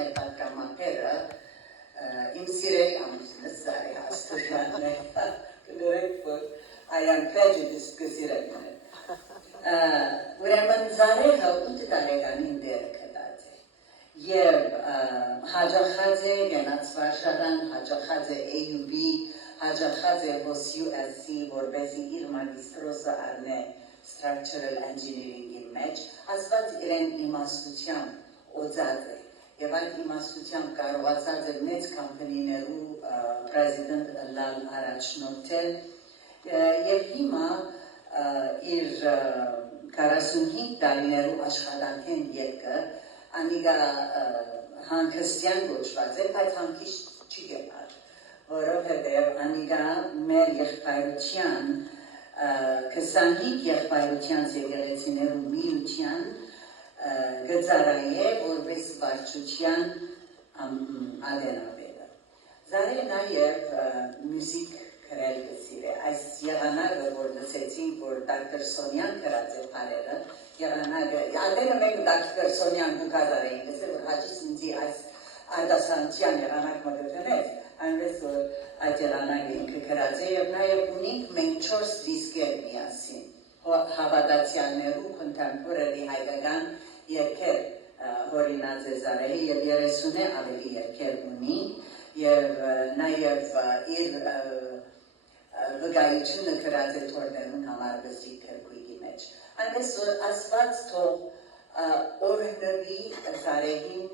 մեր պատգամապերը իմ սիրելի ամուսինս Զարե Աստուրյանն է, կներեք, որ I am prejudiced կսիրելն է։ Ուրեմն Զարեհը 8 տարեկանին դեր կդած է և հաջախած է գենաց Վարշավան, հաջախած է AUB, հաջախած է հոս USC, որպեսի իր մագիստրոսը առնե Structural Engineering-ի մեջ, ասված իրեն իմաստությամբ օծած է և այդ իմաստությամբ կարողացած է մեծ կամպանիներու պրեզիդենտ լալ առաջնորդել և հիմա իր 45 տարիներու աշխատանքեն ետքը անիգա հանգստյան գոչված է, բայց հանգիստ չի գնալ, որովհետև անիգա մեր եղբայրության 25 եղբայրության եկեղեցիներու միության գծարայ է որպես վարչության ադենավերը։ Զարե նաև մյուզիկ գրել կսիր է, այս եղանակը, որ լսեցինք, որ դակտր Սոնյան գրած է պարերը, եղանակը, ադենը մենք դակտր Սոնյան դուկազար էին կսեր, որ հաճիս ինձի այս արդասանության եղանակ մգրտնեց, այնպես որ այդ եղանակը ինքը գրած է և նաև ունինք մենք 4 դիսկեր միասին, հավատացյալներու contemporary հայկական երկեր հորինած է Զարեհի և 30 ավելի երկեր ունի և նաև իր վգայությունը գրած է թորներուն համար բզիկ քրկույգի մեջ։ Այնպես որ ասված թող օրհնվի Զարեհին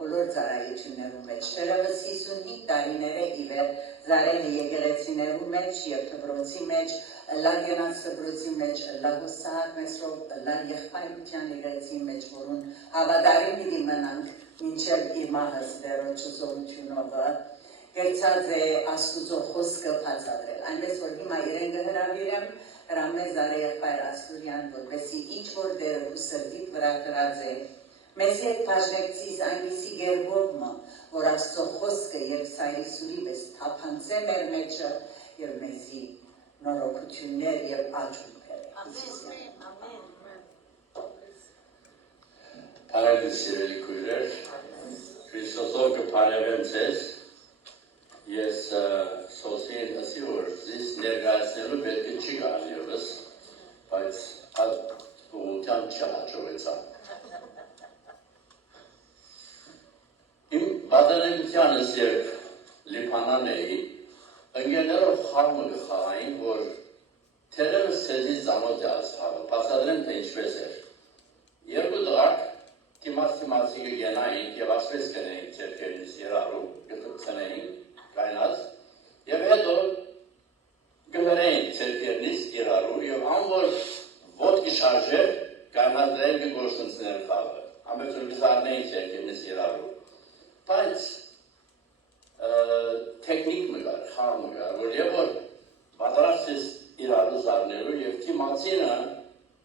բոլոր ծառայություններու մեջ։ Դեռևս 55 տարիներ է իվեր Զարեհը եկեղեցիներու մեջ և դպրոցի մեջ, լավ գենաց դպրոցի մեջ, լավ հուսահատ մեսրով, լավ եղբայրության եկեղեցի մեջ, որուն հավատարիմ պիտի մնանք մինչև իր մահս դերոջը զորությունովը գերցած է Աստուծո խոսքը բացատրել։ Այնպես որ հիմա իրեն կհրավիրեմ հրամե Զարե եղբայր Աստուրյան, որպեսզի ինչ որ դերը ու սրտիդ վրա գրած է, մեզ հետ բաժնեկցիս այնպիսի գերբովմը, որ Աստծո խոսքը և սայրիսուրի պես թափանցե մեր մեջը և մեզի նորոգություններ և աճում բերե։ Բարև սիրելի քույրեր, Քրիստոսով կբարևեմ ձեզ, ես սոսին ասի, որ ձեզ ներկայացնելու պետք է չի գալ ևս, բայց այդ ուղղությամբ չհաջողեցա։ Իմ պատանեկությանս երբ Լիբանան էի, ընկերներով խաղը կխաղային, որ թերևս ցեզի ծանոթ է այս խաղը, բացատրեմ թե ինչպես էր։ Երկու տղաք թիմացի կգենային և ասպես կնեին ձերքերից երարու, կխցնեին, կայնած, և հետո կհրեին ձերքերնից երարու և անոր ոտքի շարժեր կայնածրային կգործնցներ խաղը, ամեծ որ կզարնեին ձերքերնից երարու։ Բայց տեխնիկ մը կար, խաղ մը կար, որ և որ պատրաստես իրարու զարնելու և թիմացինը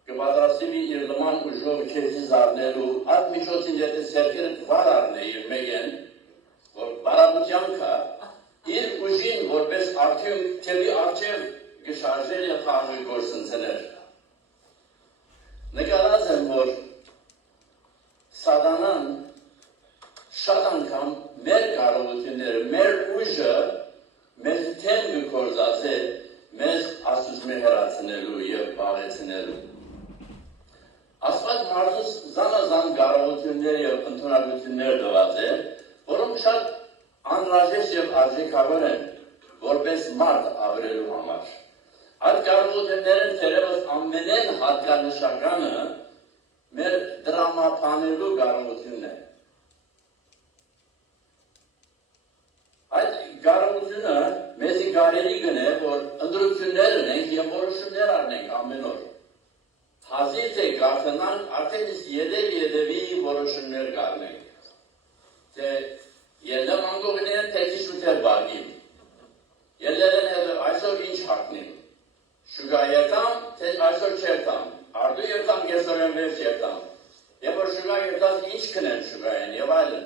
կպատրաստվի իր լման ուժով քեզի զարնելու, այդ միջոցին եթե ձերքերը վար առնե իր մեգեն, որ բարաբության կա, իր ուժին որպես արդյունք թևի արջև կշարժեր և խաղը գործընծներ։ Նկարած եմ, որ սատանան շատ անգամ մեր կարողությունները, մեր ուժը մեզ թեմ կգործած է մեզ Աստուծո հեռացնելու և բաղեցնելու։ Աստված մարդուս զանազան կարողություններ և ընդունակություններ տված է, որոնք շատ անհրաժեշտ և արժեքավոր են, որպես մարդ ապրելու համար։ Այդ կարողությունները թերևս ամենեն հատկանշականը մեր դրամապանելու կարողությունն է։ Այդ կարողությունը մեզի կարելի գնե, որ ընտրություններ ունենք և որոշումներ առնենք ամեն օր։ Հազիվ թե կարդանանք, արդեն իսկ ետևի որոշումներ կառնենք։ Թե ելնեմ անգողիներ, թե քիչ ուտել բարգիմ։ Ելնելեն հետո այսօր ինչ հագնեմ։ Շուգա երտամ, թե այսօր չերտամ։ Արդու երտամ, կեսօրեն վերջ երտամ։ Եվ որ շուգա երտած ինչ կնեմ շուգային և այլն։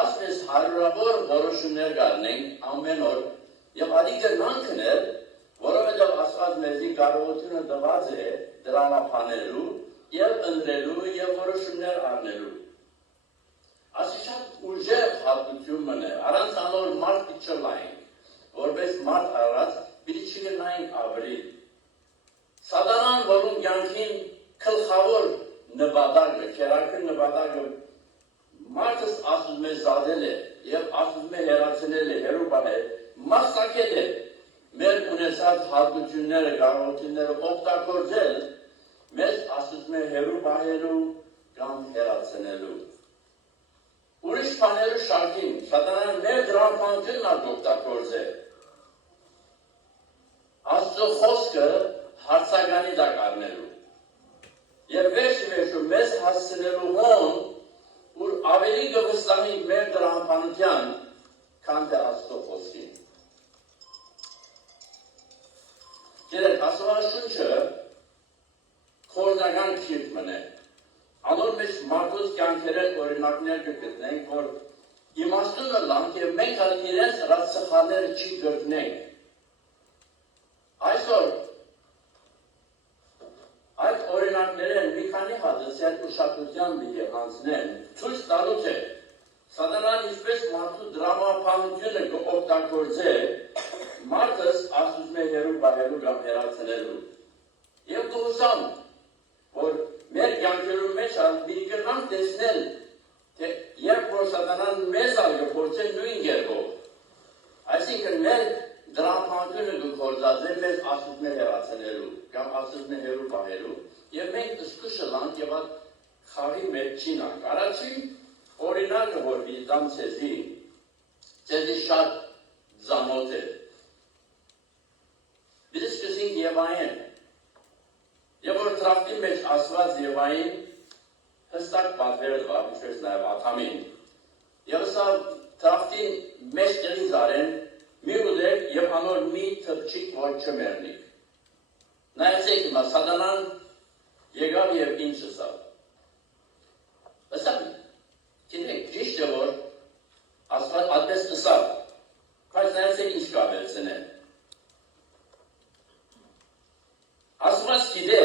Ասպես հարյուրավոր որոշումներ կառնենք ամեն օր և ադի կրնան կնել, որովհետև Աստված մեզի կարողությունը տված է դրամապանելու և ընտրելու և որոշումներ առնելու։ Ասի շատ ուժեղ հատկություն մնե, առանց անոր մարդ չլայնք, որպես մարդ առած, պիտի չգնայինք ավելի։ Սատանան, որում կյանքին գլխավոր նպատակը, քերակրի նպատակը մարդս ասում է զադել է եւ ասում է հերացնել է, հերու բահել, մասնակետ է մեր ունեցած հատկությունները, կարողությունները օգտագործել, մեզ ասում է հերու բահելու կամ հերացնելու։ Ուրիշ բաներու շարքին, սատանան մեր դրամփանությունն ալ օգտագործել։ Աստծո խոսքը հարցականի տակ առնելու։ Եվ վերջում մեզ հասցնելու հոն, որ ավելի գվստահենք մեր դրամփանության, քան թե Աստծո խոսքին։ Գիտեք, Աստվածաշունչը քորձական քիթ մնե։ Անոր մեջ մարդուց կյանքերեն օրինակներ կգտնենք, որ իմաստունը լանք եւ մենք հալ իրենց հրած սխալները չի գտնենք։ Այսօր այդ օրինակներեն մի քանի հատասյալ ուշադրության պիտի հանձնեն, ցույց տալուց է սատանան ինչպես մարդու դրամապանությունը կօգտագործե մարդս ասում է հերու բահելու կամ հերացնելու։ Եվ կհուսամ, որ մեր կյանքերու մեջ մի կրնամ տեսնել, թե երբ որ սատանան մեզ ալ կփորձե նույն գերբով, այսինքն մեր դրամապանությունը կգործածե մեզ ասում է հերացնելու կամ ասում է հերու բահելու եւ մենք զսկուշը լանք եւ այդ խաղի մեջ չինանք։ Առաջին օրինակը որ դիտամ ցեզի շատ ծանոթ է։ Бид սկսենք Եվային։ Եվ որ տրավտի մեջ ասված Եվային հստակ պատվերը դվավ, ինչպես նաև Աթամին։ Եվ սա տրավտին մեջ տրի զարեն մի ուդեք և անոր մի թպչիկ որ չմերնիք։ Նայեցեք հիմա, սատանան եկավ և ինչ ասավ։ Ասավ, գիտեք, ճիշտ է որ Աստված այդպես ասավ, բայց նայեցեք ինչ կավերցն է։ Աստված գիտե,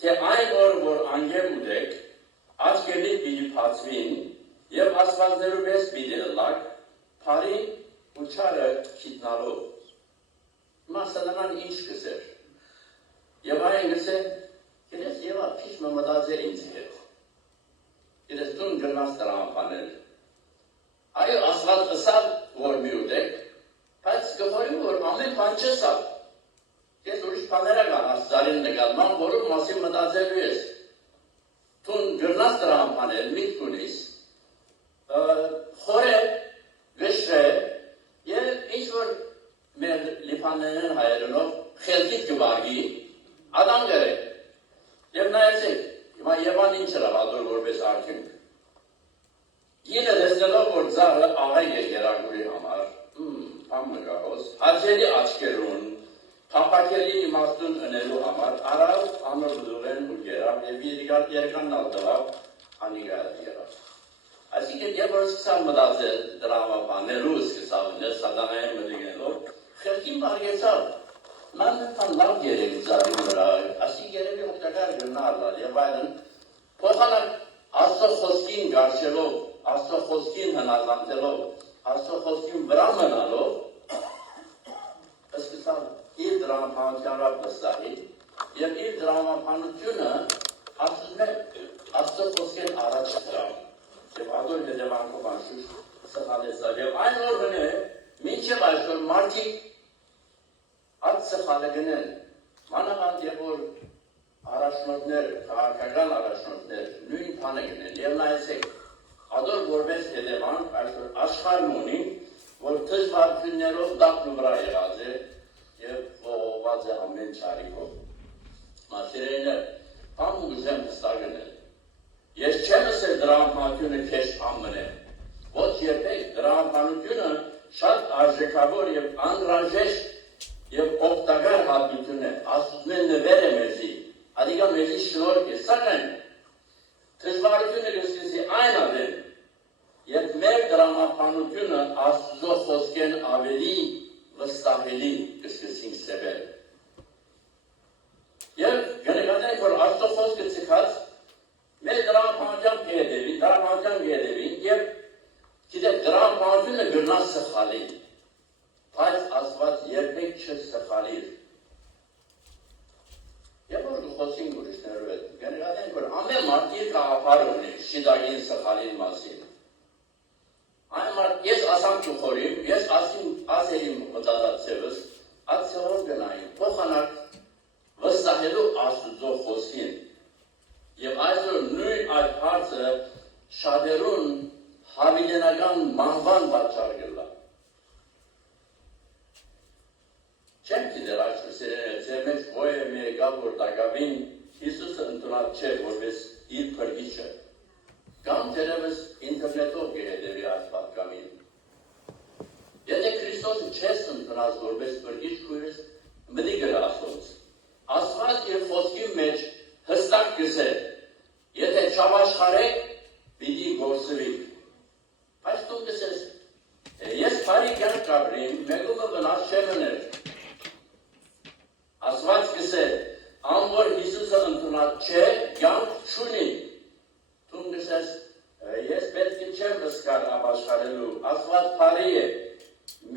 թե այն օր որ անգեմ ուդեք, աչքերնիդ պիտի բացվին և աստվածներու պես պիտի ըլլակ, փարին ու չարը քիտնալով։ Հիմա սատանան ինչ կսեր։ Եվ այն գսեր, գիտես Եվա, քիչ մտածեր ինձ հետ։ Գիտես դուն գնաս տրամապանել։ Այո, Աստված ասավ, որ մի ուտեք, բայց կխորին, որ ամեն բան չասավ։ Ես ուրիշ բաներ կան Աստծարին նկատմամբ, որում մասին մտածելու ես։ Դուն գնաս տրամապանել, միտք ունիս, խորե, գշրե, եւ ինչ որ մեր լիփաններն հայերենով խելքիդ կվարգի, ադամ գրե։ Եվ նայեցեք, հիմա Եվան ինչ էր ավադոր որպես արդյունք։ Գինը տեսնելով, որ ձարը աղայք է գերագուրի համար, պամ նկահոս, հաջերի աչկերուն, պապակելի իմաստուն ընելու համար, արավ անոր բդուղեն ու գերավ և երկանն ալ դվավ, անիգայად գերավ։ Այսինքն, երբ որ սկսավ մտածել դրամապանելու, սկսավ սատանային մտիգնելով, խելքին բարգեցավ, ման նման լավ գերելի ձարին վրա, ասի գերելի օգտակար գնալալ և այլն, փոխանակ Աստծո խոսքին գարշելով, Աստծո խոսքին հնազանդելով, Աստծո խոսքին վրա մնալով, սկսավ իր դրամապանության ռապ վստահի և իր դրամապանությունը ասում է Աստծո խոսքին առաջ դրամ։ Եվ ադոր հետևանքով անշուշտ սխալեցավ և այն որ գնե, մինչև այսօր մարդիկ այդ սխալը գնեն, մանավանդ և որ առաջնորդներ, քաղաքական առաջնորդներ նույն բանը գնեն և նայեցեք, ադոր որպես հետևանք այսօր աշխարհն ունի, որ դժվարություններով դափն վրա եղած է և ողողված է ամեն չարիքով։ Մասիրայիններ, բան ուզեմ հստակ գնել։ Ես չեմ ասել դրամապանությունը քեզ ամն է։ Ոչ երբեք դրամապանությունը շատ արժեքավոր և անհրաժեշտ և օգտակար հատկություն է, ասում են նվեր է մեզի, adică մեզի շնորհք է, սակայն դժվարությունը կսկսի այն անել, երբ մեր դրամապանությունը Աստծո խոսքեն ավելի վստահելի կսկսենք սևել։ Եվ կնկատենք, որ Աստծո խոսքը ցկած մեր դրամապանության կհետևին և գիտեք, դրամապանությունը դրամապանությունը գրնա սխալին, բայց Աստված երբեք չսխալիր։ Եվ որ խոսին ուրիշներով հետ, կներկայացնենք, որ ամեն մարդ իր գաղափար ունի շիդագին սխալին մասին։ Այն մարդ ես ասամ չխորիմ, ես ասեիմ մտածածևս, ացեով գնային, փոխանակ վստահելու Աստուծո խոսքին։ Եվ այսօր նույն այդ հարցը շատերուն հավիտենական մահվան պատճառ կլա։ Չեմ գիտեր այսօր սերերը, ձեր մեջ ո՞ր է մի եկավ, որ դակավին Հիսուսը ընդունած չէ, որպես իր փրկիչը։ Կամ դերևս ինտերնետով կհետևի այս պատկամին։ Եթե Քրիստոսը չես ընդունած որպես փրկիչ քույրս, մտի գրա Աստծոց։ Աստված իր խոսքի մեջ հստակ գսե, եթե չաշխարեք, պիտի գործվի։ Բայց դու գսես, ես բարի կյանք կապրիմ, մեկումը վնաս չեմ ուներ։ Աստված գսե, ան որ Հիսուսը ընդունած չէ, կյանք չունի։ Դու գսես, ես պետք է չեմ հսկար ապաշխարելու, Աստված բարի է,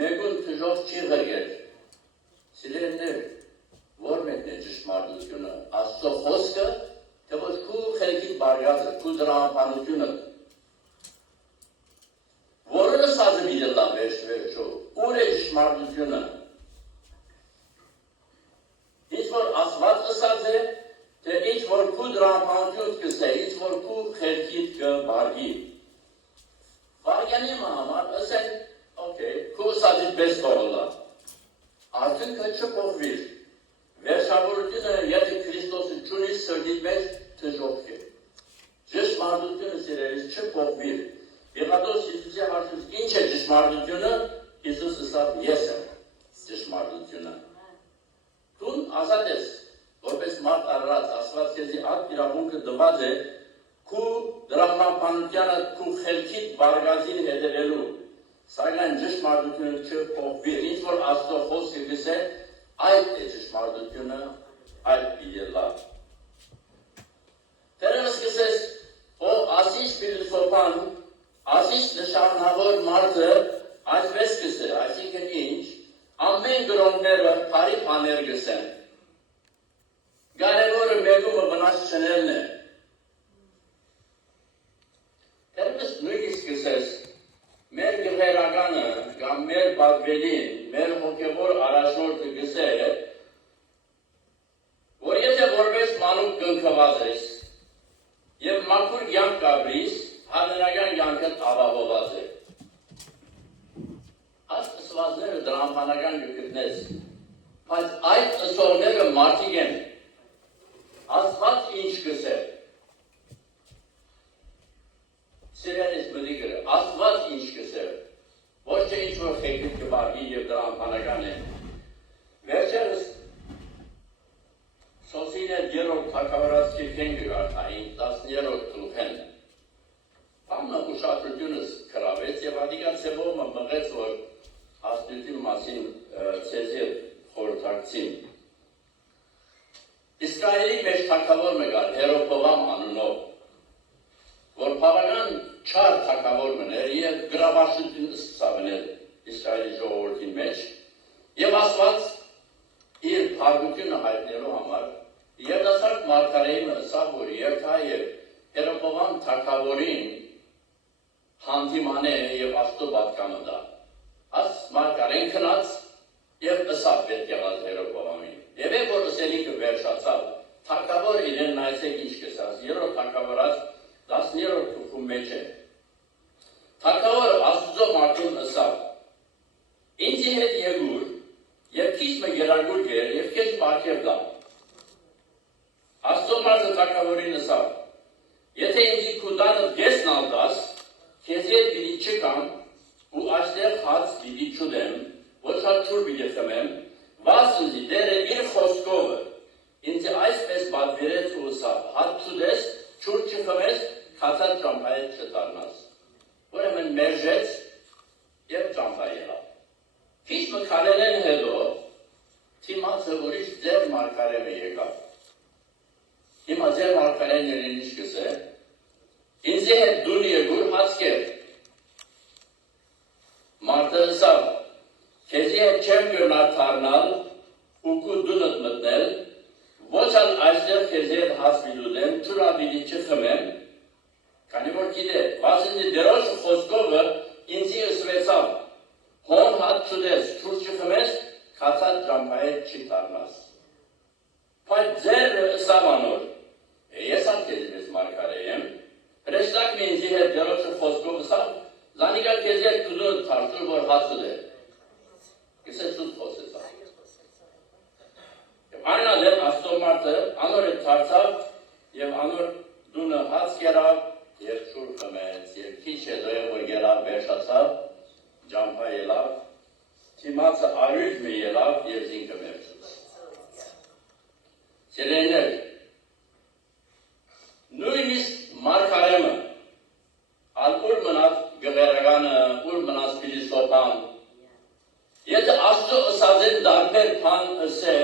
մեկուն թժով չի ղրգեր։ Սիրելիներ, որ մեկն է ճշմարտությունը, Աստծո խոսքը, թե ոչ քու խելքի բարգազը, քու դրամապանությունը։ Որոնը սազը միդելա վերջո, ուր է ճշմարտությունը։ Ինչ որ Աստված ասած է, թե ինչ որ քու դրամապանություն կսե, ինչ որ քու խելքիդ կբարգի։ Բարգյանի համար, ասեն, օքեյ, քու սազիտ բես կողլա։ Արդյունքը չփոխվիր։ Վերջավորությունը, եթե Քրիստոսը չունի սրտիդ մեջ, թժող է։ Ճշմարտությունը սիրելիս չփոխվիր։ Եղատոց Հիսուսի հարցուց ինչ է ճշմարտությունը, Հիսուսը ասավ ես եմ ճշմարտությունը։ Դու ազատ ես, որպես մարդ առած, Աստված քեզի այդ իրավունքը տված է, քու դրամապանությանը քու խելքիդ բարգազին հետևելու, սակայն ճշմարտությունը չփոխվիր, ինչ որ Աստծո խոսքը գսե, այդ է ճշմարտությունը, այդ պիտի Դերևս գսես, ո ասիչ ֆիլիսոփան, ասիչ նշանավոր մարդը այսպես գսե, այսինքն ինչ, ամեն գրողները բարի բաներ գսեն։ Կարևորը մեկումը վնաս չնելն է։ Դերևս նույնիսկ գսես, մեր գղերականը կամ մեր պատվելին, մեր հոգևոր առաջնորդը գսե է, որ եթե որպես մանուկ կնքված ես և մաքուր կյանք կապրիս, հանրական կյանքդ ապահովված է։ Այս ըսվածները դրամապանական գտնես, բայց այդ ըսողները մարդիկ են, Աստված ինչ գսե։ Սիրելիս բդիկրը, Աստված ինչ գսե, ոչ թե ինչ որ խելքիդ կբարգի և դրամապանական է։ Վերջերս Սոսին է երորդ թակավորացքի քենգը գարտային, 10-երորդ թուխեն։ Պամնը ուշադրությունս կրավեց և ադիկա ծևողը մղեց, որ աստույթի մասին ծեզի խորհրդակցին։ Իսկայելի մեջ թակավոր մգար, Հերոպովամ անունով, որ բավական չար թակավոր մներ և գրավաշություն սկսավներ Իսրայելի ժողովրդի մեջ և Աստված իր փառությունը հայտնելու համար երդասարդ մարգարեին ըսավ, որ երթա և Հերոպովամ թակավորին հանդիման է և Աստծո պատկանը դա։ Աս մարգարեն քնած և ըսավ պետք եղած Հերոպովամին։ Եվ է որ ըսելիքը վերջացավ, թակավոր իրեն նայսեք ինչ կսած, երորդ թակավորած 10-երորդ թուխում մեջ է։ Թակավորը Աստուծո մարդուն ըսավ, ինձի հետ եղուր, և քիչ մը գերագուր գեր, և քեզ պարգև դա։ Աստծո մարդը թակավորին ըսավ, եթե ինձի քուտանդ եսն ալդաս, քեզ հետ պիտի չկամ, ու այստեղ հաց պիտի չուդեմ, ոչ հատ չուր պիտի խմեմ, վասնզի դերը իր խոսքովը, ինձ այսպես պատվիրեց ու ըսավ, հատ չուդես, չուր չխմես, քացած ճամփայից չդառնաս։ Ուրեմն մերժեց և ճամփա եղավ։ Քիչ մը քարերեն հետո թիմացը ուրիշ ձեր մարգարեն եկավ։ Հիմա ձեր մարգարեն երին ինչ կսե, ինձի հետ դուն եղուր հաց կեր։ քեզի հետ չեմ գնալ թարնալ ու քու դունդ մտնել, ոչ ալ այստեղ քեզի հետ հասվիլու դեմ, թուրավիլի չխմեմ, քանի որ գիտե, վասնի դերոշ խոսքովը ինձի ըսվեցավ, հոն հատ չուդես, թուր չխմես, քացած ճամփայet չի թարնաս։ Բայց ձեր ըսավանոր, ես ալ քեզի մեզ մարգարե եմ, հրեշտակ մի ինձի հետ դերոշը խոսքով ըսավ, զանիկա քեզի հետ կուդուն թարցուր, որ հաց ուդե։ Կսե ծուտ խոսեցավ։ Այն ալեմ աստոմարտը անոր է թարցավ և անոր դունը հաց կերավ և չուր խմեց և քիչ հետո է որ գերավ վերջացավ, ճամփա ելավ, թիմացը արյուժմը ելավ և զինքը վերցուց։ Սիրելիներ, նույնիսկ մարգարեմը, ալ ուր մնաց գղերականը, ուր մնաց փիլիսոփան, եթե աստծո ըսածեն դարբեր բան ըսե,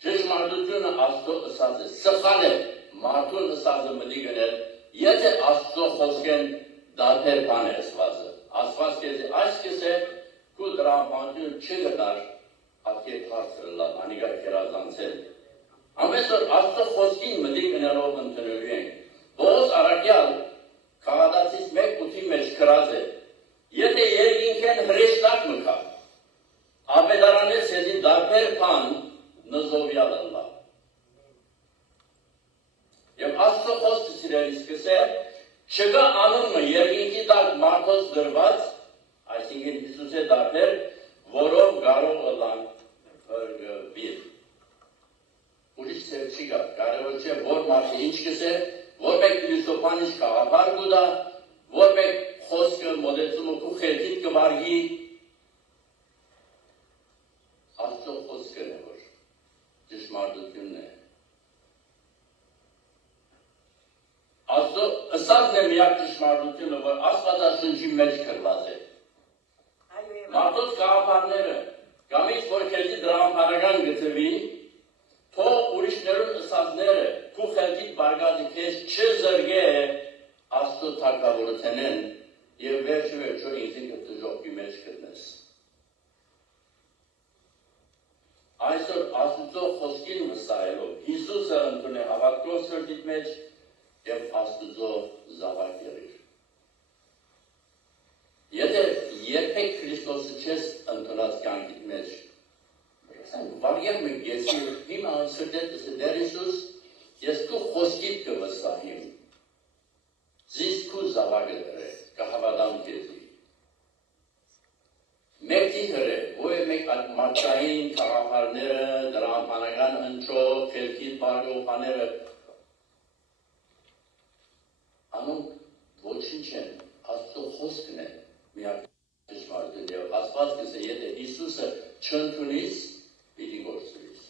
ճշմարտությունը աստծո ըսած է, սխալ է մարդուն ըսածը մտի գնել, եթե աստծո խոսքեն դարբեր բան է ըսվածը, ասված կեզի այսքես է, կու դրամբանություն չգտար, ատկետ հարցը լավ, անիգա կերազանցել։ Ամես որ աստծո խոսքին մտի գնելով ընդնելու ենք, Պողոս Արաքյալ քաղաքացից մեկ ութի մեջ կրած է, եթե երկինքեն հրեշտակ մկա, ապետարանես հետի դարբեր բան նզովյալ ըլլա։ Եվ աստծո խոսքը սիրելիս կսե, չկա անունը երկինքի տակ մարդոց դրված, այսինքն Հիսուսե դարբեր, որով կարող ըլլան հրգվիր։ Ուրիշ սև չի գա, կարևոր չէ, որ մարդը ինչ կսե, որ մեկ փիլիսոփան ինչ կաղապար կուդա, որ մեկ խոսքը մոդեցումը կու խելքիտ կվարգի, աստծո խոսքն է, որ ճշմարտությունն է։ Աստծո ըսածն է միակ ճշմարտությունը, որ աստվածաշնչի մեջ գրված է։ Մարդոց կաղապարները, գամից որ քեզի դրամապանական գծվի, թող ուրիշներուն ըսածները, քու խելքիտ բարգազի քեզ չզրգե աստծո թագավորութենեն և վերջո ինքին կտժողքի մեջ կտնես։ Այսօր աստծո խոսքին վստահելով, Հիսուսը ընդունե հավատքով սրտիդ մեջ և աստծո զավակ եղիր։ Եթե երբեք Քրիստոսը չես ընդունած կյանքիդ մեջ, վարյակ մեկ եսի հիմա սրտետս է դեր Հիսուս, ես քու խոսքիդ կվստահիմ, զիս քու զավակը դրե, կհավատամ քեզի։ Մեկի հրե, որ է մեկ մարդկային խաղապարները, դրամապանական հնչով, խելքիտ բարգողաները, անոնք ոչինչ են, աստծո խոսքն է, միակ ճշմարտություն և ասված կսե, եթե Հիսուսը չընդունիս, պիտի գործվիս։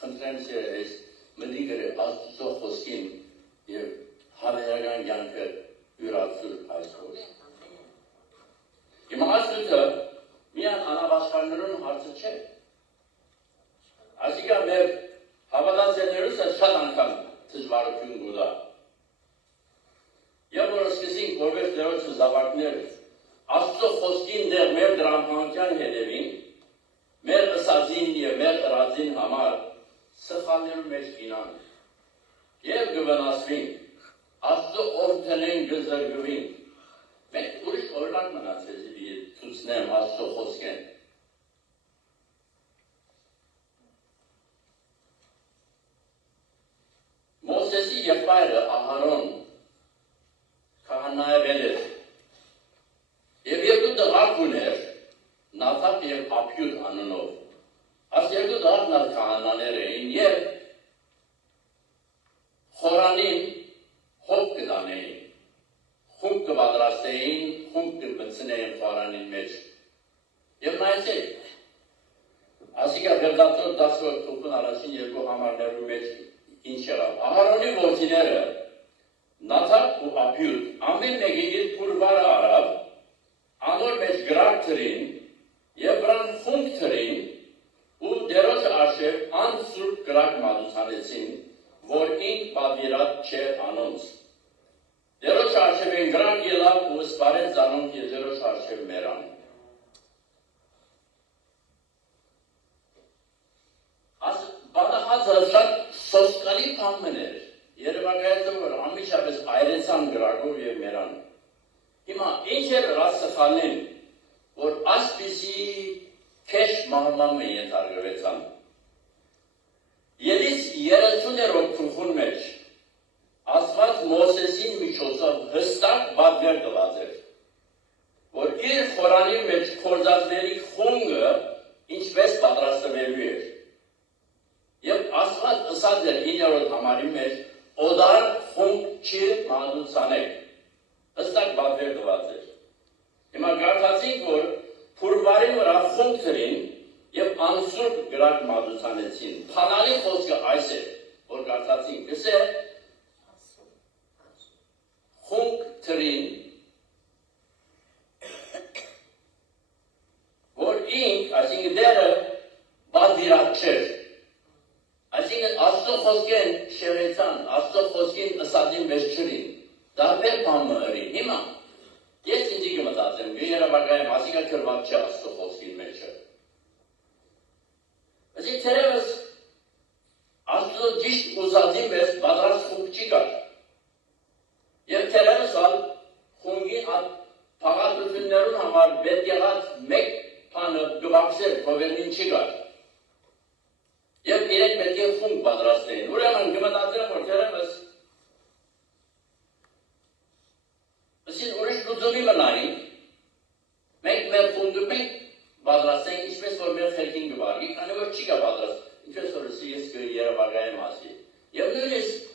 Խնդրեմ սիրելիս, մտի գրե աստծո խոսքին և հավերական կյանքը յուրացուր այսօր։ Հիմա աստուծը միան անավաշխարներուն հարցը չէ։ Այսիկա մեր հավատացյալներուս է շատ անգամ դժվարություն գուտա։ Եվ որ սկսենք որպես Տերոջը զավակներ, աստծո խոսքին դեռ մեր դրամապանության հետևին, մեր ըսածին և մեր ըրածին համար սխալներու մեջ գինան և գվնասվին, աստծո օրդենեն գզրգվին։ Մենք ուրիշ օրնակ մնացեզի ցուցնեմ աստծո խոսքեն։ Մոսեսի եղբայրը Ահարոն քահանայվել էր և երկու տղաք ուներ, Նաթապ և Աբիուդ անունով։ Այս երկու տղաքն քահանաներ էին և խորանին հոտ կդանեին, խումբ կպատրաստեին, խումբ կմտցնեին խորանին մեջ։ Եվ նայեցեք, ասիկա վերդացոր դասվոր խումբն առաջին երկու համարներու մեջ ինչ եղավ։ Ահարոնի որդիները Նաթապ ու Աբիուդ ամեն մեկին իր փուրվարը արավ, անոր մեջ գրակ թրին և վրան խումբ թրին ու դերոջը արշև անսուրբ գրակ մատուցանեցին, որ ինք պատվիրած չէ անոնց։ Դերոջ արչև են գրան ելավ ու սպարեց զանոնք եզերոջ արչև մերան։ Բադահացը շատ սոսկալի պամներ, երևակայացը, որ ամիջապես այրեցան գրակով և մերան։ Հիմա ինչ էր ռասխանին, որ ասպիսի քեշ մահմամ են ենթարգվեցան։ Ելից 30-երորդ գլխուն մեջ ասված Մովսեսին միջոցով հստակ բادر տված էր, որ իր խորանի մեջ կորզածների խունգը ինչպես պատրաստվելու էր։ Եվ ասված ըսած էր 9-րդ համարի մեջ օդար խունգ չի մահդուցանեք, հստակ բادر տված էր։ Հիմա գարտացինք, որ փուրվարի վրա խունգ թրին և անսուրբ գրակ մահդուցանեցին։ Փանալի խոսքը այս է, որ գարտացինք, գսե խունգ թրին, որ ինք, այսինք դերը բադիրատ չէր, այսինք աստո խոսքեն շեղեցան, աստո խոսքին ըսածին մեզ չրին, դա պեր պամը հրին, հիմա, ես ինձի կմտածեմ, երաբակայեմ, ասիկա կրված չէ աստո խոսքին մեջը, այսինք թերևս աստո ճիշտ ուզածի մեզ բադրած խունգ չի կար, և թերևս ալ խունգի փաղատություններուն համար պետք եղած մեկ բանը գվակսեր կովերնին չի գար։ Եվ իրենք պետք է խունգ պատրաստեին։ Ուրեմն կմտածեմ, որ թերևս ասին ուրիշ լուծումի մնայինք, մենք մեր խունգը մենք պատրաստենք, ինչպես որ մեր խելքին գվարգի, քանի որ չի կա պատրաստ, ինչպես որ ես երևակայեմ ասի։ Եվ նույնիսկ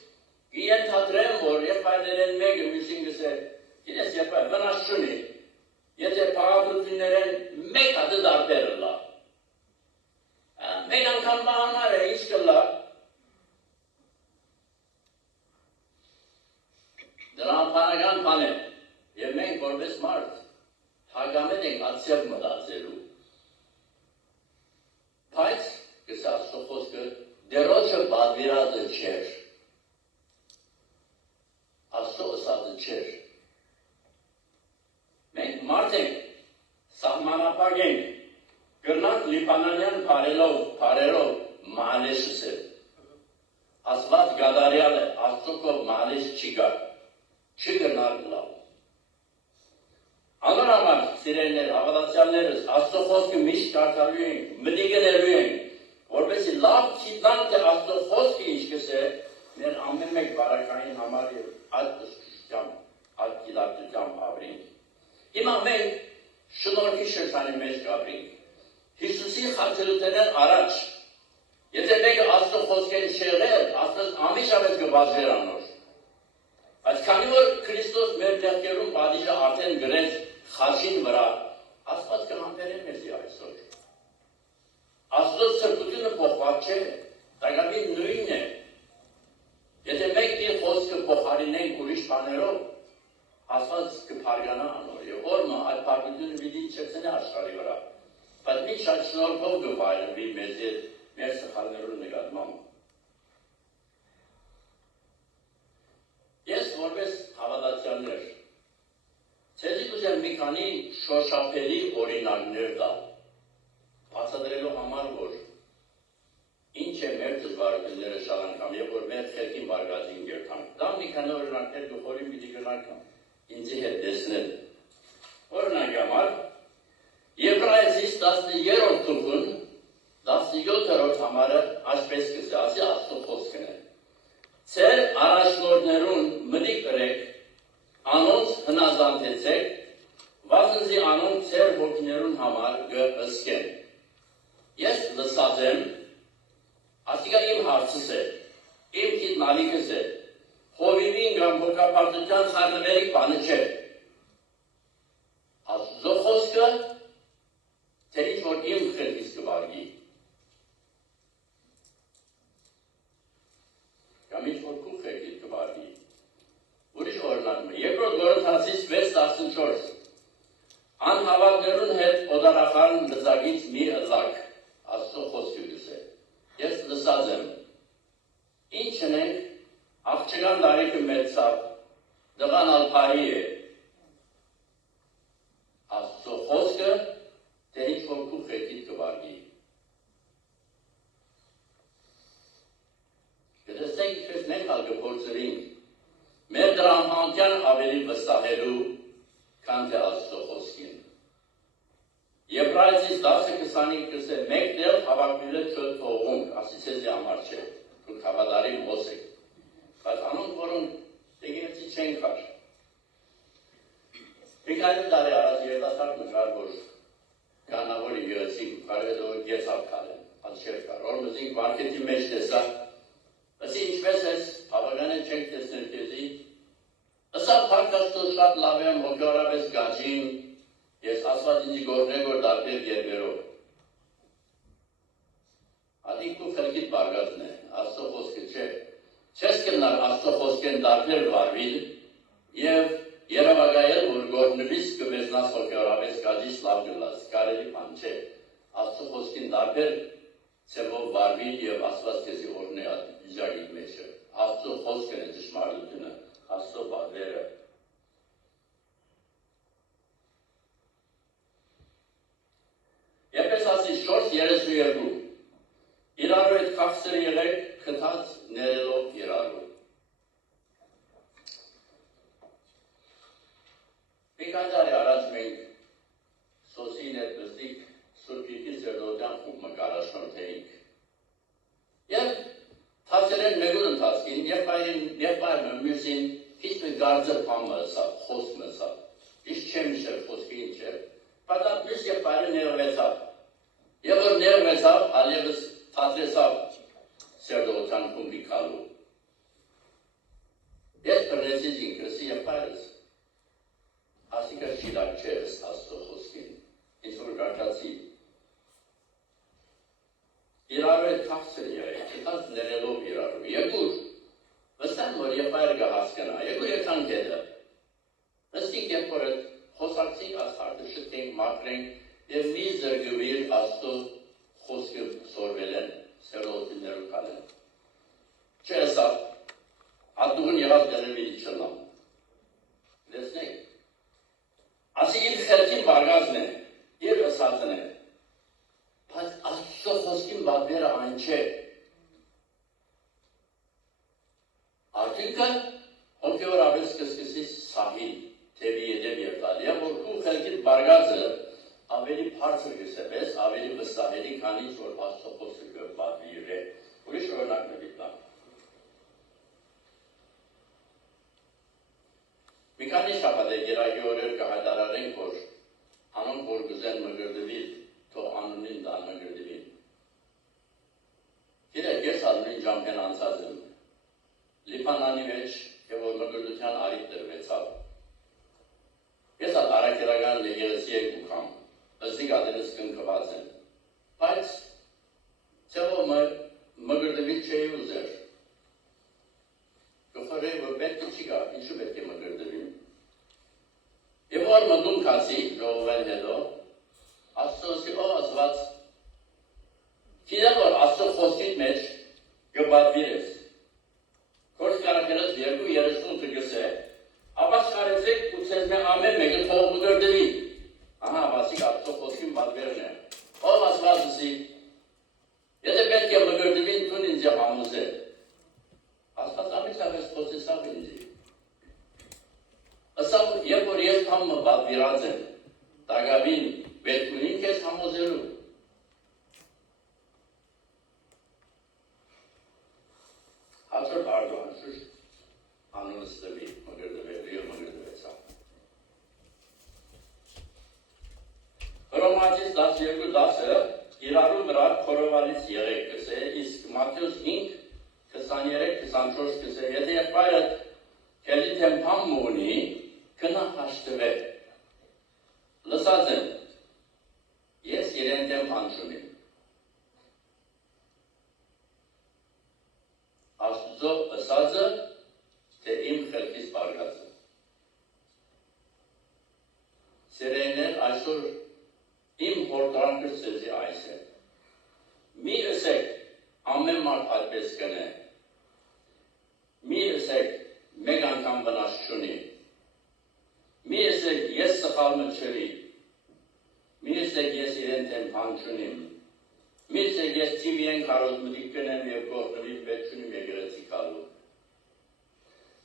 ենթադրեմ, որ եղբայրներեն մեկը մյուսին գսեր, իրես եղբայր, վնաս չունի, եթե փաղատություններեն մեկ հատը դարբերը լա։ Մեկ անգամ բահանար է, ինչ կլա։ Դրա անփանական բան է, և մենք որպես մարդ հագամետ ենք ացյապ մտածելու։ Բայց, գսա աստո խոսքը, դերոջը բադվիրածը չեր։ Աստո ըսածը չէր։ Մենք մարդ ենք, սահմանապակ ենք, գրնանք լիբանանյան պարերով մահալեշս է։ Ասված գադարյալ է, աստոքով մահալեշ չի գար, չի գրնանք լավ։ Անոր համար, սիրելներ, հավատացյալներս, աստո խոսքը միշտ կարդալու ենք, մտիգնելու ենք, որպեսզի լավ գիտնանք, թե աստո խոսքը ինչ կսե, մեր ամեն մեկ բարակային համար և այդ ըսկությամբ, այդ գիտակցությամբ ապրենք։ Հիմա մենք շնորհքի շրջանի մեջ կապրենք։ Հիսուսի խաչելութենեն առաջ, եթե մեկը աստո խոսքեն շեղել, աստված ամիշապես կբաժեր անոր։ Բայց քանի որ Քրիստոս մեր մեղքերում պատիժը արդեն գրեց խաչին վրա, աստված կհամբերե մեզի այսօր։ Աստծո սրբությունը փոխված չէ, դակավին նույնն է։ Եթե մենք իր խոսքը փոխարինենք ուրիշ բաներով, աստված կփարգանա անոր եւ օրը այդ փարգությունը պիտի չցնի աշխարհի վրա։ Բայց մի շատ շնորհով կվայելվի մեզ մեր սխալներու նկատմամբ։ Ես որպես հավատացյալներ ցեզի կուզեմ մի քանի շոշափելի օրինակներ տալ, բացատրելու համար, որ ինչ է մեր դժվարությունները շատ անգամ, և որ մեր խելքին վարգածին գերքանք։ Դա մի քանի օրինակներ գխորին պիտի գնանք ինձի հետ տեսնել։ Օրինակ համար, Եբրայեցիս 13-րդ գլխուն 17-րդ համարը այսպես կսի, ասի աստծո խոսքն է։ Ձեր առաջնորդներուն մտիկ կրեք, անոնց հնազանդեցեք, վասնզի անոնց ձեր ոգիներուն համար կըսկեն։ Ես լսած եմ, ասիկա իմ հարցս է, իմ գիտնալիքս է, հովիվին կամ հոգապարտության խառնվելիք բանը չէ։ Աստծո խոսքը, թե ինչ որ իմ խելքից կվարգի։ Կամ ինչ որ քու խելքից կվարգի։ Ուրիշ օրինակ է, երկրորդ Կորինթացիս 6:14 անհավատներուն հետ օդարախարն լծակից մի ըլլակ, Աստծո խոսքը գսե։ Ես լսած եմ, ինչ ենք, աղջկան դարիքը մեծավ, Դղան ալփարի է, աստծո խոսքը, թե ինչ որ քու խելքիդ կվարգի։ Գտեսենք ինչպես մենք ալ կփորձրինք, մեր դրամհանքյան ավելի վստահելու, քան թե աստծո խոսքին։ Եբրայեցիս 10:25 կսե մեկ դել հավաքվել է չթողունք, ասից էզի համար չէ, դուք հավատարիմ հոս եք, բայց անոնք, որոնք դեգերեցի չեն կար։ Մի քանի տարի առաջ երիտասարդ մկար, որ կանավոր եկեղեցի կարելի գեցավ կալեն, ալ չէր կար, օրմզինք մարքետի մեջ տեսա, ասի ինչպես ես հավականեն չենք տեսնել կեզի, ասա պարկաստո շատ լավ եմ, հոգյորապես գաջին, ես ասված ինձի գորնեք որ դարբեր երբերով։ Ադին կու խելքիտ բարգածն է, աստծո խոսքը չէ, չես կնար աստծո խոսքեն դարբեր վարվիլ և երավագայել, որ գորնվիս կվեզնաս հոգյորապես գաջիս լավ գլաս, կարելի պան չէ, աստծո խոսքին դարբեր ծևով վարվիլ և ասված կեզի օրնե իջագիտ մեջը, աստծո խոսքն է ճշմարտությունը, աստծո բادرերը։ Եպես ասի 4:32, իրարու հետ կախսր եղեք, քթած ներելով իրարու։ Մի քանի տարի առաջ մենք սոսին հետ բստիկ սուրբիկի սերդոդյան խումբ մկարաշնորթեինք։ Եվ թացել են մեգուր ընթացքին, եղբայրը մյուսին քիչ մի գարձը պան մսավ, խոսք մսավ, իշ չեմ իշեր խոսքի ինչ էր, բայց այդ մյուս եղբայրը ներվեցավ, և որ ներվեցավ, ալևս թացրեցավ սերդոդյան խումբի կալու։ Ես բրնեցից ինքրսի եղբայրս, ասիկա շիրակ չէ աստծո խոսքին, ինչ որ գարկացի։ Իրարու հետ կախսր եղեք, քթած ներելով իրարու, եկուր, վստահ որ եղբայրը կհասկնա, եկուր եկան գետը, նստիկ երբ որ խոսակցիկ աստարտը շտենք, մաքրենք և մի զրգվիր աստծո խոսքը սորվել են, սերդոդիներու կալեն։ Չէ ասա, ատուղն եղած գնրվիլի չլամ։ Լեսնեք, ասի իր խելքին բարգազն է, իր ըսածն է, բայց աստծո խոսքին բադերը այն չէ։ Արդյունքը հոգևորապես կսկսի սահին, թևի եդև երտալ, և որ քու խելքին բարգազը ավելի բարձր գսեպես, ավելի վստահելի, քանի որ աստծո խոսքը բադվի իր է, ուրիշ օրինակ նվիտան։ Մի քանի շաբաթ է գերագի օրեր կհայտարարենք, որ անոնք որ գուզեն մգրդվիլ, թող անունին դան մգրդվին։ Գիրեք, ես անունին ժամկեն անցած եմ, Լիբանանի մեջ, և որ մգրդության արիտ դրվեցավ։ Ես ատ արակերական եկեղեցի եք ուքամ, ըզդիկ ատենս կնքված եմ, բայց ծևով մգրդվիլ չէի ուզեր։ Գխորեի, որ պետք չի գա, ինչու պետք է մգրդվին։ Եվ որ մդում կացի, ժողովեն հետո, աստծոսի ով ասված, գիտեմ որ աստծո խոսքիտ մեջ գբատվիր ես, կորս կարակերած 2-30 գսե, ապաս կարեցեք ու ծեզ մեն ամեն մեկը թող մգրդվի, ահա ապասիկ աստծո խոսքին բատվերն է, ով ասված ուսի, եթե պետք է մգրդվին տուն ինձի համուզել, աստված ամիս ավես խոսեսավ ինձի, ասավ, երբ որ ես համը բատվիրած եմ, տագավին պետք ունին կեզ համոզելու, հացորդ արդուան շուշտ անունս տվի մգրդվելու և մգրդվեցավ։ Հռոմեացիս 12:10-ը իրարու վրա քորովալից եղեք կսե, իսկ Մատթեոս 5:23-24 կսե, եթե եղբայրդ քելի թեմփամ մունի, կնա հաշտվե։ Լսած եմ, ես իրեն թեմփան չունիմ։ Աստծո ըսածը, թե իմ խելքից բարգածը։ Սերեներ այսօր իմ հորդրանքը սեզի այս է։ Մի ըսեք ամեն մարդ այդպես կնե։ Մի ըսեք մեկ անգամ ֆիզիկական վնաս չունի։ Մի եսեք ես սխալը չրի, մի եսեք ես իրեն թեմ բան չունիմ, մի եսեք ես TV են կարոտ մտիկ կնեմ և գողնվի պետ չունիմ եկեղեցի կալու։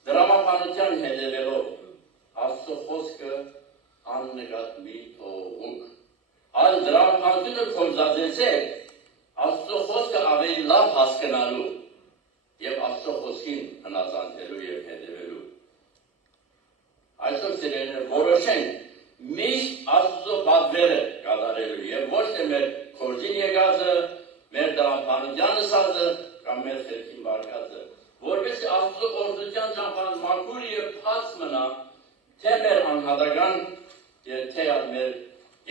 Դրամապանության հետևելով Աստծո խոսքը աննկատ մի թողուկ։ Այլ դրամապանությունը կորզածեցեք Աստծո խոսքը ավելի լավ հասկանալու և Աստծո խոսքին հնազանդելու և հետևելու։ Այսօր սիրելիներ որոշենք միշտ Աստծո պատվերը կատարելու և ոչ թե մեր կորձին եկածը, մեր դրամապանության ասածը կամ մեր խելքին բարկածը, որպեսզի Աստծո օրդության ճամփան մաքուր և փած մնա թե մեր անհատական և թե մեր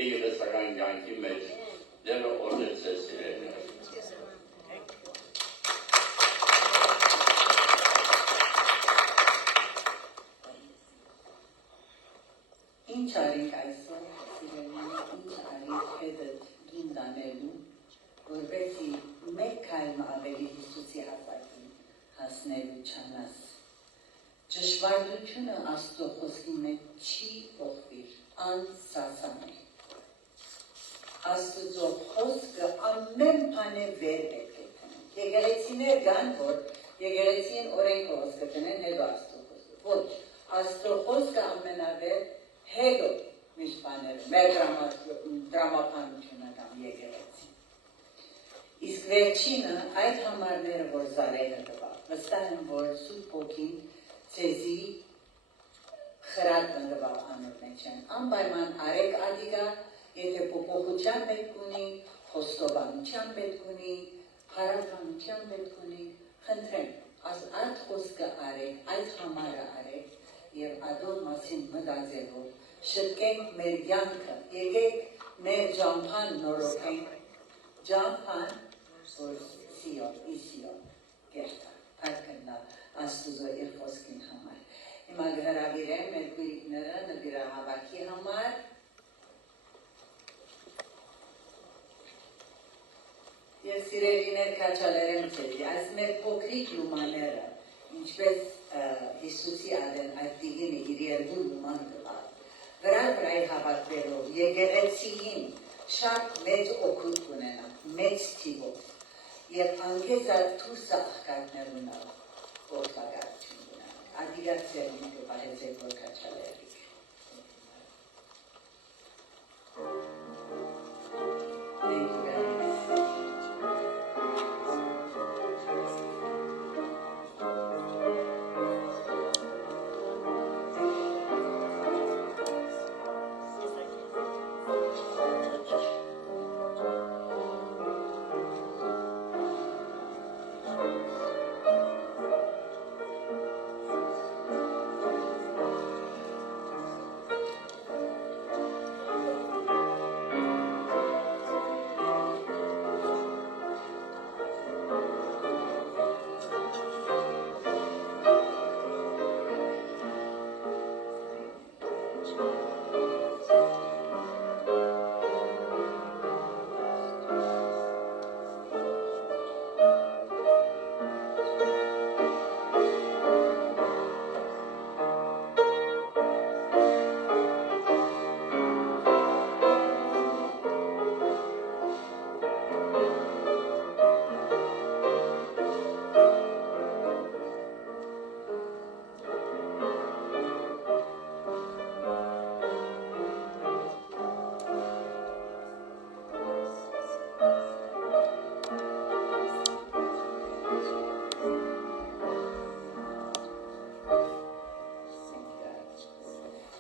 եկեղեցական կյանքի մեջ դերը օրհնեցե սիրելիներ։ Ինչ արինք այսօր, սիրելիներ, ինչ արինք հետդ գինդանելու, որպեսզի մեկ քայլ ավելի Հիսուսի հատակին հասնելու չանաս։ Ճշմարտությունը Աստծո խոսքի մեջ չի փոխվիր, անսասան է։ Աստծո խոսքը ամեն բանը վեր պետք է տնենք։ Եկեղեցիներ կան, որ եկեղեցին օրենքը խոսքը տնեն, հետո Աստծո խոսքը։ Ոչ, Աստծո խոսքը ամենավեր հետո միշտ բաները, մեր դրամապանությունը կամ եկեղեցին։ Իսկ վերջինը այդ համարները, որ Զարեհը տվա, վստահ եմ, որ Սուրբ Հոգին ցեզի խրատ տվա անոր մեջ են։ Անպայման արեք ադիգա, եթե փոփոխության պետք ունի, խոստովանության պետք ունի, հարաբանության պետք ունի, խնդրեմ, այդ խոսքը արեք, այդ համարը արեք և ադոր մասին մտածելով շտկենք մեր կյանքը, եկեք մեր ճամփան նորոգենք, ճամփան, որ Սիոն, Իսիոն կերտա, փառքնա Աստուծո իր խոսքին համար։ Հիմա կհրավիրեմ մեր քույրիկները նվիրահավաքի համար։ Ես սիրելիներ քաչալերեմ ձեզ, այս մեր փոքրիկ լումաները, ինչպես Հիսուսի ադեն այդ դիգինը իր երկու լուման տվար, վրայի հավատվելով եկեղեցիին շատ մեծ օգուտ կունենա, մեծ թիվով, և անգեզա թուրսը աղկատներունավ օգտագործություն կունենա, ադիգացիային կպահեցեք, որ քաչալերիք։ Thank you very much.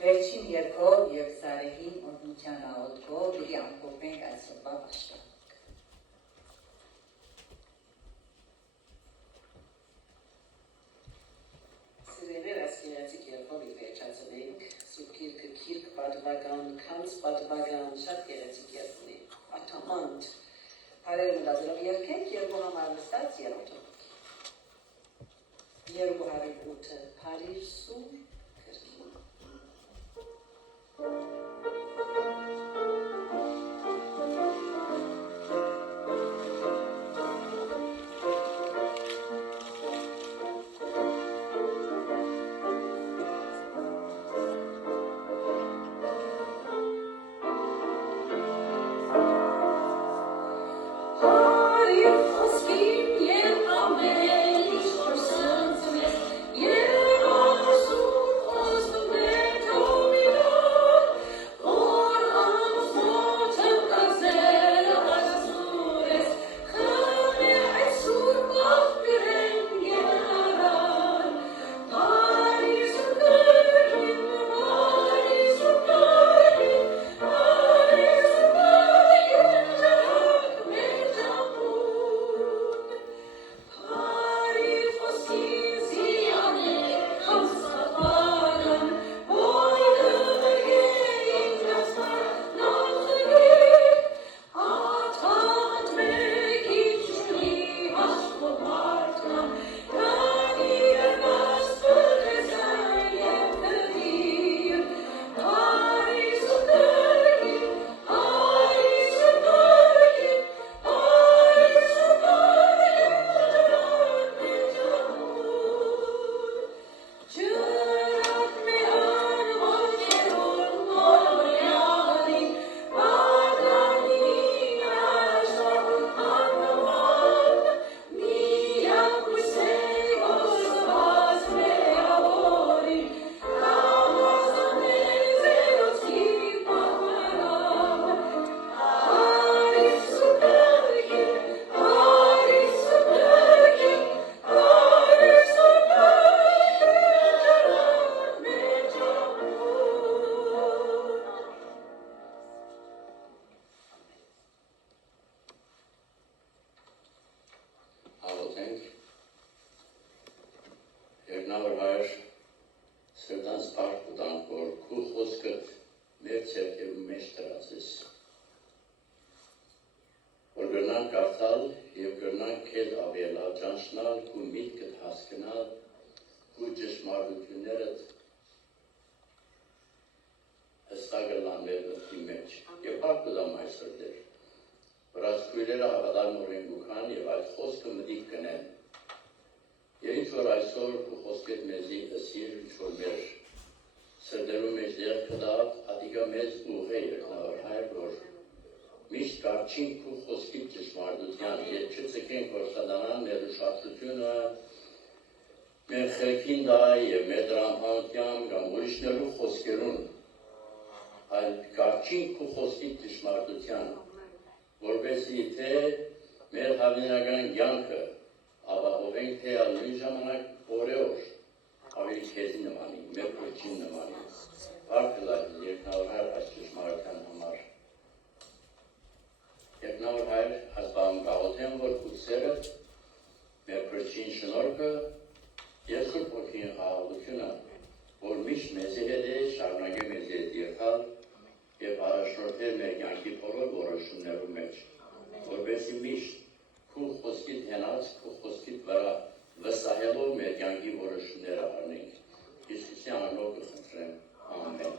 Վերջին երկով և Զարեհին օրհնության աղոթքով իրի ամփոփենք այսօրվա պաշտոնք։ Սիրելիներ, այս գեղեցիկ երկով վերջացնենք, Սուրբ Գիրքը գիրք պատվական, քանց պատվական, շատ գեղեցիկ երգ ունի, աթամանդ, հարերը մտածելով երգենք, երկու համար նստած երրորդը։ 208-ը Փարիր սուր կրկին։ Սրտանց պարկ ուտանք, որ քու խոսքդ մեր ցերկերում մեջ դրածես։ Որ գրնանք կարդալ և գրնանք քեզ ավելալ, ճանչնալ, քու միտքդ հասկնալ, քու ճշմարտություններդ հստակելան մեր մտքի մեջ։ Եվ պարկ ուտամ այսօր դեր, որ այս քույրերը հավատալ մորենգուքան և այդ խոսքը մտիկ կնեն։ Եվ ինչ որ այսօր քու խոսքետ մեզի ըսիր, ինչ որ մեր սրդերու մեջ դեղ կդավ, ատիկա մեզ ուղղե եկնավոր հայր, որ միշտ կարչինք քու խոսքիտ ճշմարտության, և չծկենք, որ սատանան մեր ուշադրությունը մեր խելքին դա և մեր դրամատյան կամ ուրիշներու խոսքերուն, այլ կարչինք քու խոսքիտ ճշմարտության, որպեսզի թե մեր հավինական կյանքը ապահովենք թե նույն ժամանակ օրեօր ավելի քեզի նմանի, մեր փրկին նմանի, պարկ լայր երկնավոր հայր այս ճշմարտության համար։ Երկնավոր հայր այս բաղում գաղոթեմ, որ քու սերդ մեր փրկին շնորհքը և Սուրբ Ոգին խաղաղությունը, որ միշտ մեզի հետ է, շարունակե մեզի հետ եկալ և առաջնորդել մեր կյանքի բոլոր որոշումներու մեջ, որպեսզի միշտ քու խոսքիդ հենած, քու խոսքիդ վրա վստահելով մեր կյանքի որոշումները առնենք։ Հիսուսի անունով կխնդրեմ, ամեն։